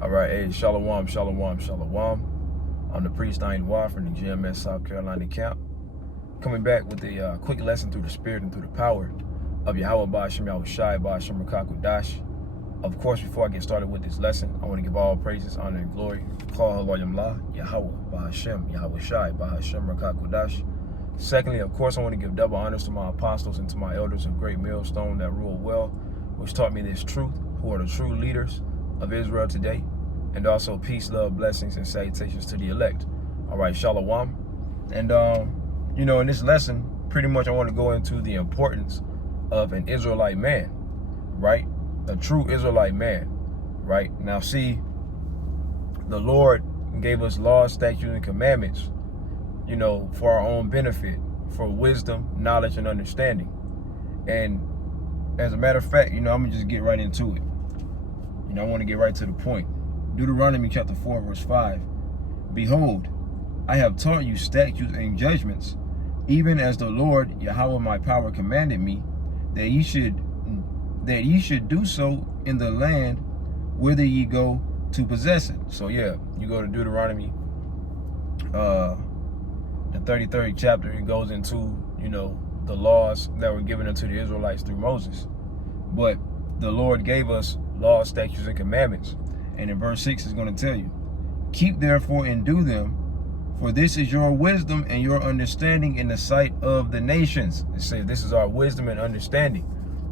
All right, hey, shalom, shalom, shalom. I'm the priest YAHAWAH from the GMS South Carolina camp. Coming back with a quick lesson through the spirit and through the power of YAHAWAH, BAHASHAM, YAHAWASHI, BAHASHAM, RACHAA, QADASH. Of course, before I get started with this lesson, I want to give all praises, honor, and glory. Call HALAL, YAHAWAH, BAHASHAM, YAHAWASHI, BAHASHAM, RACHAA, QADASH. Secondly, of course, I want to give double honors to my apostles and to my elders of great millstone that rule well, which taught me this truth, who are the true leaders of Israel today, and also peace, love, blessings, and salutations to the elect. All right, shalom. And in this lesson, pretty much I want to go into the importance of an Israelite man, right? A true Israelite man, right? Now, see, the Lord gave us laws, statutes, and commandments, for our own benefit, for wisdom, knowledge, and understanding. And as a matter of fact, I'm gonna just get right into it. I want to get right to the point. Deuteronomy chapter 4, verse 5. Behold, I have taught you statutes and judgments, even as the Lord Yahweh my power commanded me, that ye should do so in the land whither ye go to possess it. So yeah, you go to Deuteronomy, the 33rd chapter. It goes into the laws that were given unto the Israelites through Moses. But the Lord gave us laws, statutes, and commandments. And in verse 6 is going to tell you, keep therefore and do them, for this is your wisdom and your understanding in the sight of the nations. It says this is our wisdom and understanding,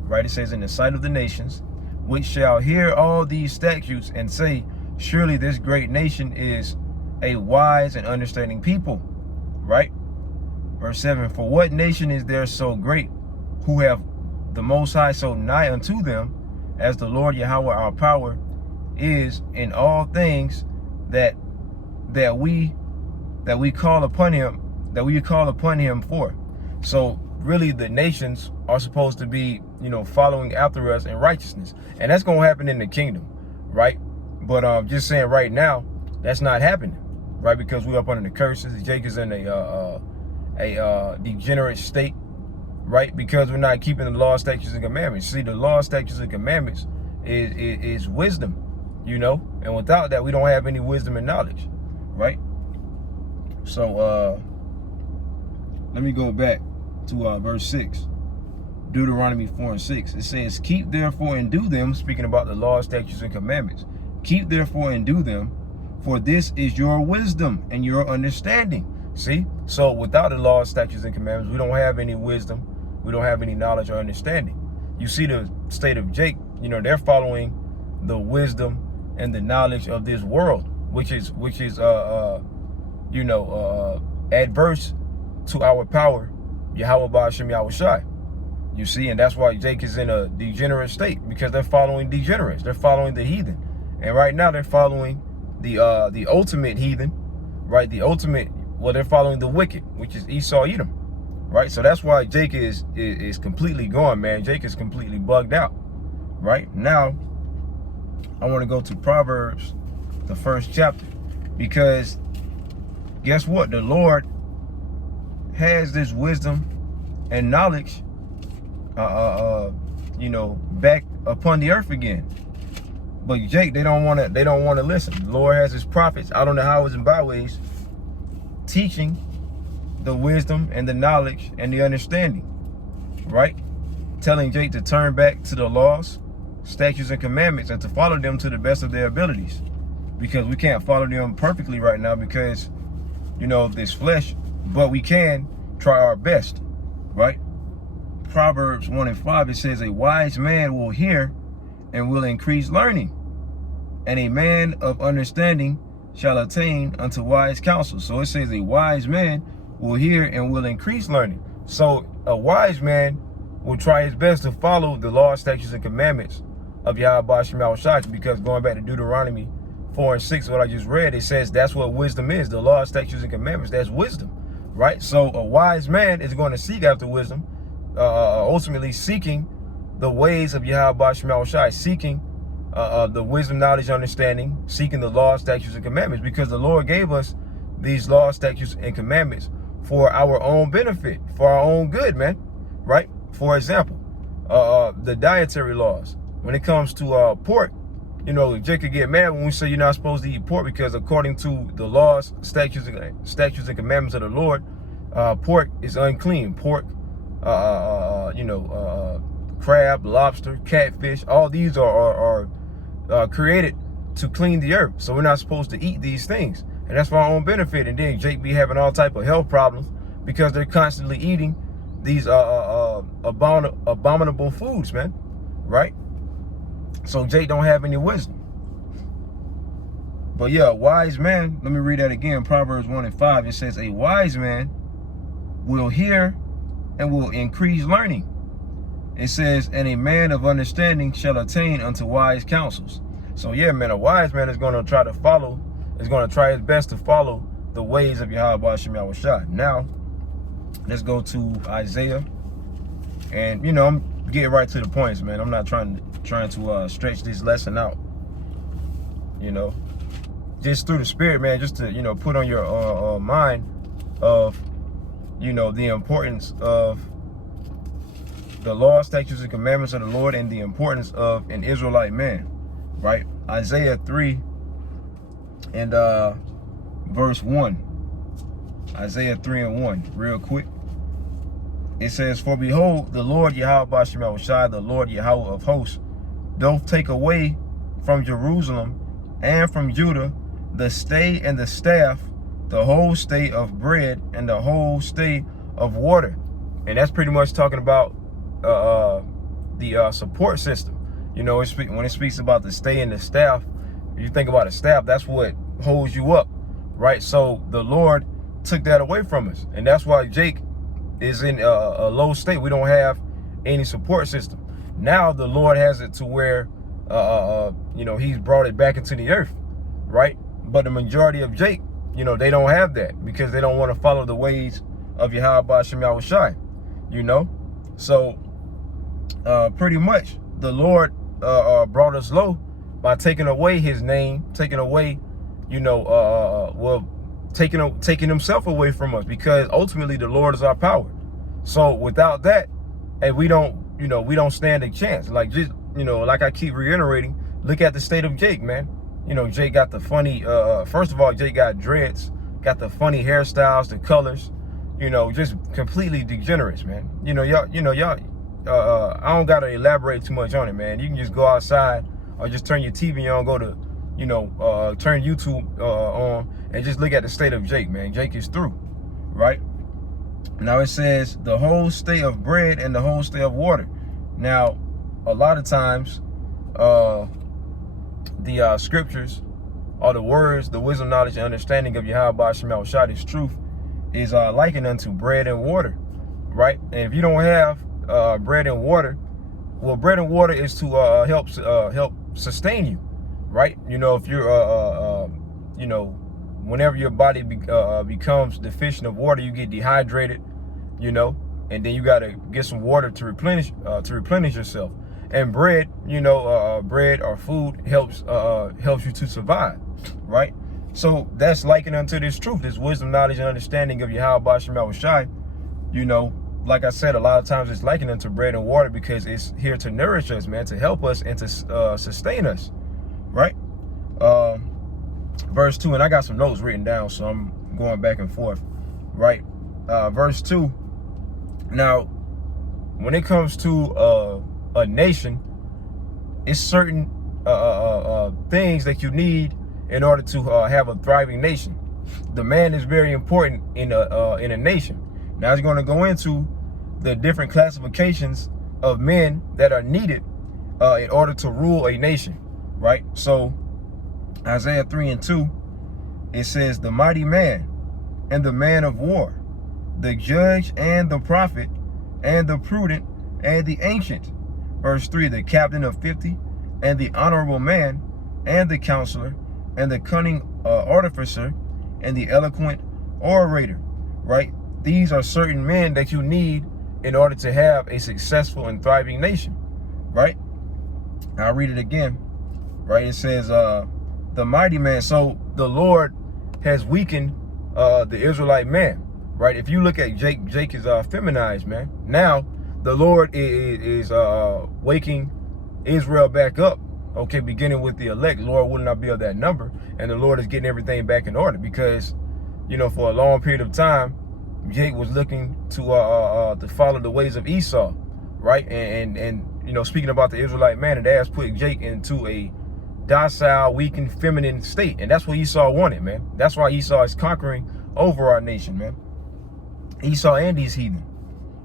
right? It says in the sight of the nations, which shall hear all these statutes and say, surely this great nation is a wise and understanding people, right? Verse 7, for what nation is there so great, who have the Most High so nigh unto them, as the Lord Yahweh our power is in all things that we call upon him for. So really the nations are supposed to be following after us in righteousness, and that's going to happen in the kingdom, right? But just saying right now, that's not happening, right? Because we're up under the curses. Jake is in a degenerate state, right? Because we're not keeping the law, statutes, and commandments. See, the law, statutes, and commandments is wisdom, and without that, we don't have any wisdom and knowledge, right? So let me go back to verse 6, Deuteronomy 4 and 6. It says, keep therefore and do them, speaking about the law, statutes, and commandments. Keep therefore and do them, for this is your wisdom and your understanding. See, so without the law, statutes, and commandments, we don't have any wisdom, we don't have any knowledge or understanding. You see the state of Jake, they're following the wisdom and the knowledge of this world, which is adverse to our power, YAHAWAH, BAHASHAM, YAHAWASHI. You see, and that's why Jake is in a degenerate state, because they're following degenerates, they're following the heathen, and right now they're following the ultimate heathen, right? They're following the wicked, which is Esau, Edom, right? So that's why Jake is completely gone, man. Jake is completely bugged out, right? Now, I want to go to Proverbs, the 1st chapter, because guess what? The Lord has this wisdom and knowledge, back upon the earth again. But Jake, they don't want to listen. The Lord has his prophets out on the highways and byways, teaching the wisdom and the knowledge and the understanding, right? Telling Jake to turn back to the laws, statutes, and commandments, and to follow them to the best of their abilities, because we can't follow them perfectly right now because of this flesh, but we can try our best, right? Proverbs 1 and 5, it says, a wise man will hear and will increase learning, and a man of understanding shall attain unto wise counsel. So it says a wise man will hear and will increase learning. So a wise man will try his best to follow the law, statutes, and commandments of YAHWAH, BAHASHAM, YAHAWASHI, because going back to Deuteronomy 4 and 6, what I just read, it says that's what wisdom is. The law, statutes, and commandments, that's wisdom, right? So a wise man is going to seek after wisdom, ultimately seeking the ways of YAHWAH, BAHASHAM, YAHAWASHI, seeking the wisdom, knowledge, understanding, seeking the law, statutes, and commandments, because the Lord gave us these laws, statutes, and commandments for our own benefit, for our own good, man, right? For example, the dietary laws. When it comes to pork, you know, Jake could get mad when we say you're not supposed to eat pork, because according to the laws, statutes, and commandments of the Lord, pork is unclean. Pork, crab, lobster, catfish, all these are created to clean the earth. So we're not supposed to eat these things, and that's for our own benefit. And then Jake be having all type of health problems because they're constantly eating these abominable foods, man, right? So Jake don't have any wisdom. But yeah, a wise man, let me read that again, Proverbs 1:5. It says, a wise man will hear and will increase learning. It says, and a man of understanding shall attain unto wise counsels. So yeah, man, a wise man is going to try his best to follow the ways of YAHAWASHI. Now, let's go to Isaiah. And, you know, I'm getting right to the points, man. I'm not trying to stretch this lesson out, you know, just through the spirit, man, just to, you know, put on your mind of, you know, the importance of the law, statutes, and commandments of the Lord, and the importance of an Israelite man, right? Isaiah 3 and verse 1. Isaiah 3:1, real quick. It says, for behold, the Lord YAHAWASHI, the Lord Yahweh of hosts, doth take away from Jerusalem and from Judah the stay and the staff, the whole stay of bread and the whole stay of water. And that's pretty much talking about the support system. You know, when it speaks about the stay and the staff, if you think about a staff, that's what holds you up, right? So the Lord took that away from us, and that's why Jake is in a low state. We don't have any support system. Now the Lord has it to where you know, he's brought it back into the earth, right? But the majority of Jake, you know, they don't have that because they don't want to follow the ways of YAHAWASHI, you know. So pretty much the Lord brought us low by taking away his name, taking away, you know, taking himself away from us, because ultimately the Lord is our power. So without that, and we don't stand a chance. Like, just, you know, like I keep reiterating, look at the state of Jake, man. You know, Jake got the funny, first of all, Jake got dreads, got the funny hairstyles, the colors, you know, just completely degenerates, man. You know, y'all, I don't gotta elaborate too much on it, man. You can just go outside or just turn your TV on, go to, you know, turn YouTube on, and just look at the state of Jake, man. Jake is through, right? Now it says the whole stay of bread and the whole stay of water. Now, a lot of times, the scriptures, or the words, the wisdom, knowledge, and understanding of YAHAWASHI, this truth, is likened unto bread and water, right? And if you don't have bread and water, well, bread and water is to help sustain you, right? You know, if you're you know, whenever your body becomes deficient of water, you get dehydrated, you know, and then you got to get some water to replenish yourself. And bread, you know, bread or food helps you to survive, right? So that's likened unto this truth, this wisdom, knowledge, and understanding of YAHAWASHI. You know, like I said, a lot of times it's likened unto bread and water because it's here to nourish us, man, to help us and to sustain us, right? Verse 2, and I got some notes written down, so I'm going back and forth, right? Verse 2. Now, when it comes to a nation, it's certain things that you need in order to have a thriving nation. The man is very important in a nation. Now, it's going to go into the different classifications of men that are needed in order to rule a nation, right? So Isaiah 3:2, it says, the mighty man and the man of war, the judge and the prophet, and the prudent and the ancient. Verse 3, the captain of 50, and the honorable man, and the counselor, and the cunning artificer, and the eloquent orator, right? These are certain men that you need in order to have a successful and thriving nation, right? I'll read it again, right? It says, the mighty man. So the Lord has weakened the Israelite man, right? If you look at Jake is feminized, man. Now the Lord is waking Israel back up okay, beginning with the elect, Lord will not be of that number. And the Lord is getting everything back in order because, you know, for a long period of time, Jake was looking to follow the ways of Esau, right? And you know, speaking about the Israelite man, and has put Jake into a docile, weak, and feminine state. And that's what Esau wanted, man. That's why Esau is conquering over our nation, man. Esau and these heathen,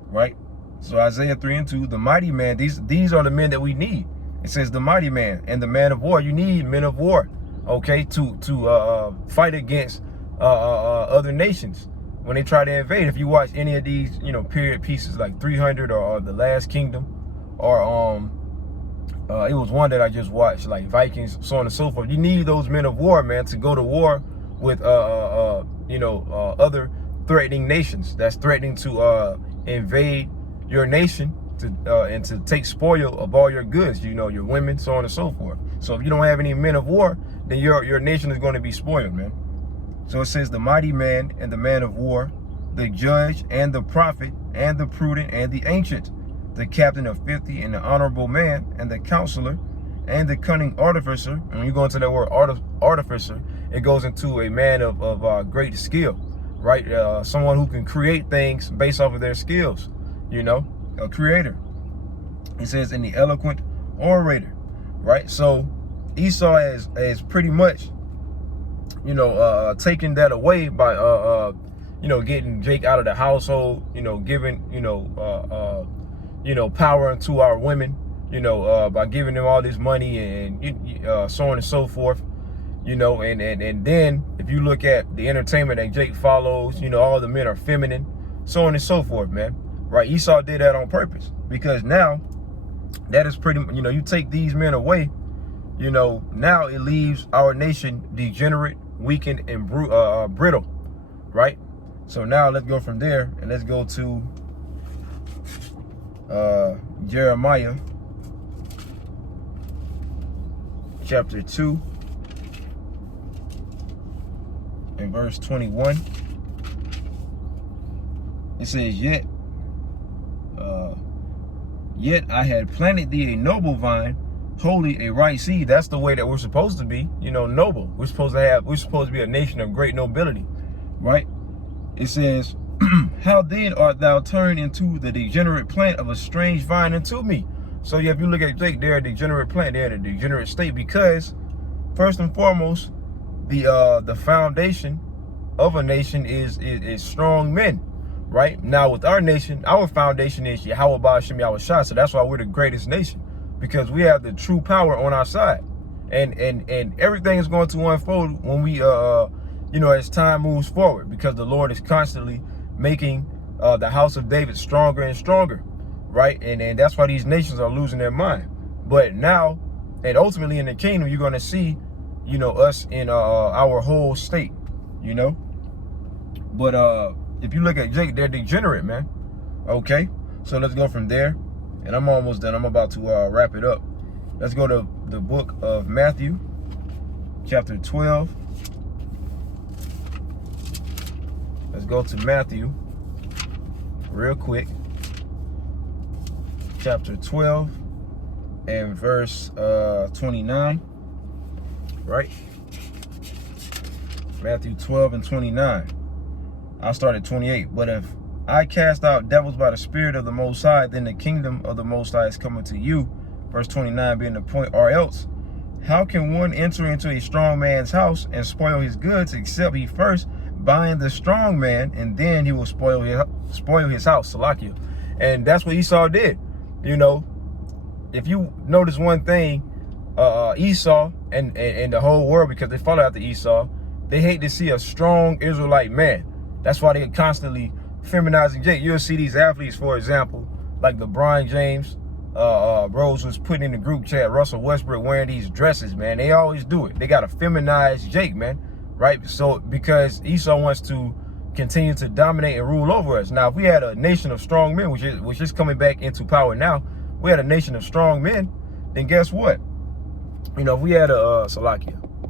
right? So Isaiah 3:2, the mighty man, these are the men that we need. It says the mighty man and the man of war. You need men of war, okay, to fight against other nations when they try to invade. If you watch any of these, you know, period pieces like 300 or The Last Kingdom, or it was one that I just watched, like Vikings, so on and so forth. You need those men of war, man, to go to war with you know, other threatening nations that's threatening to invade your nation, and to take spoil of all your goods, you know, your women, so on and so forth. So if you don't have any men of war, then your nation is going to be spoiled, man. So it says the mighty man and the man of war, the judge and the prophet and the prudent and the ancient, the captain of 50 and the honorable man and the counselor and the cunning artificer. And when you go into that word artificer, it goes into a man of great skill, right? Someone who can create things based off of their skills, you know, a creator. It says in the eloquent orator, right? So Esau has pretty much, you know, taken that away by you know, getting Jake out of the household, you know, giving, you know, power into our women, you know, by giving them all this money and so on and so forth, you know, and then if you look at the entertainment that Jake follows, you know, all the men are feminine, so on and so forth, man. Right? Esau did that on purpose because now that is pretty, you know, you take these men away, you know, now it leaves our nation degenerate, weakened, and brittle, right? So now let's go from there and let's go to Jeremiah chapter 2 and verse 21. It says, Yet I had planted thee a noble vine, wholly a right seed. That's the way that we're supposed to be, you know, noble. We're supposed to be a nation of great nobility, right? It says, how then art thou turned into the degenerate plant of a strange vine unto me? So yeah, if you look at Jake, they're a degenerate plant, they're in a degenerate state because first and foremost, the foundation of a nation is strong men. Right now, with our nation, our foundation is YAHAWAH, BAHASHAM, YAHAWASHI. So that's why we're the greatest nation, because we have the true power on our side, and everything is going to unfold when we, you know, as time moves forward, because the Lord is constantly making the house of David stronger and stronger, right? And that's why these nations are losing their mind. But now, and ultimately in the kingdom, you're going to see, you know, us in our whole state, you know. But if you look at Jake, they're degenerate, man. Okay, so let's go from there. And I'm almost done. I'm about to wrap it up. Let's go to the book of Matthew, chapter 12. Let's go to Matthew real quick. Chapter 12 and verse 29. Right? Matthew 12 and 29. I'll start at 28. But if I cast out devils by the Spirit of the Most High, then the kingdom of the Most High is coming to you. Verse 29 being the point. Or else, how can one enter into a strong man's house and spoil his goods, except he first bind the strong man, and then he will spoil his house? Salakia. And that's what Esau did. You know, if you notice one thing, Esau and the whole world, because they follow after Esau, they hate to see a strong Israelite man. That's why they're constantly feminizing Jake. You'll see these athletes, for example, like LeBron James, Rose was putting in the group chat, Russell Westbrook wearing these dresses, man. They always do it. They got to feminize Jake, man, right? So because Esau wants to continue to dominate and rule over us. Now, if we had a nation of strong men, which is coming back into power now, we had a nation of strong men, then guess what? You know, if we had a Salakia.